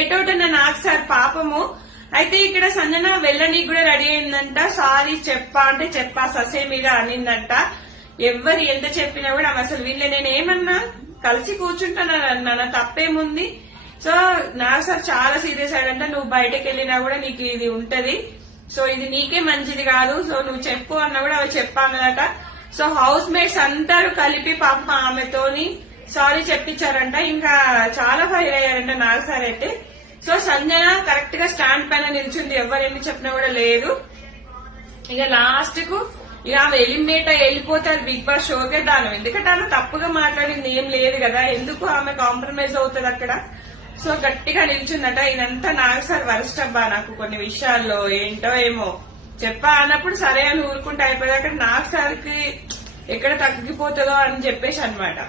Get out అన్న నాకు sir పాపము. అయితే ఇక్కడ సంజన వెళ్ళనీకి కూడా రెడీ అయిందంట. సారీ చెప్పా అంటే చెప్పా ససేమిగా అనిందంట. ఎవరు ఎంత చెప్పినా కూడా అసలు వీళ్ళే, నేను ఏమన్నా కలిసి కూర్చుంటానన్నా తప్పేముంది. సో నాకు సార్ చాలా సీరియస్ అయ్యాడంట. నువ్వు బయటకు వెళ్ళినా కూడా నీకు ఇది ఉంటది, సో ఇది నీకే మంచిది కాదు, సో నువ్వు చెప్పు అన్నా కూడా అవి చెప్పానట. సో హౌస్ మేట్స్ అందరూ కలిపి పాప ఆమెతోని సారీ చెప్పించారంట. ఇంకా చాలా ఫైర్ అయ్యారంట నాకు సార్ అయితే. సో సంజన కరెక్ట్ గా స్టాండ్ పైన నిల్చుంది, ఎవరు ఎన్ని చెప్పినా కూడా లేదు. ఇక లాస్ట్ కు ఇక ఆమె ఎలిమినేట్ అయ్యి వెళ్ళిపోతారు బిగ్ బాస్ షోకే దానం. ఎందుకంటే ఆమె తప్పుగా మాట్లాడింది ఏం లేదు కదా, ఎందుకు ఆమె కాంప్రమైజ్ అవుతుంది అక్కడ. సో గట్టిగా నిల్చుందట. ఇదంతా నాకు సార్ వరస్ట్ అబ్బా, నాకు కొన్ని విషయాల్లో ఏంటో ఏమో చెప్పా అన్నప్పుడు సరే అని ఊరుకుంటే అయిపోయింది. అక్కడ నాకు సార్కి ఎక్కడ తగ్గిపోతుందో అని చెప్పేసి అన్నమాట.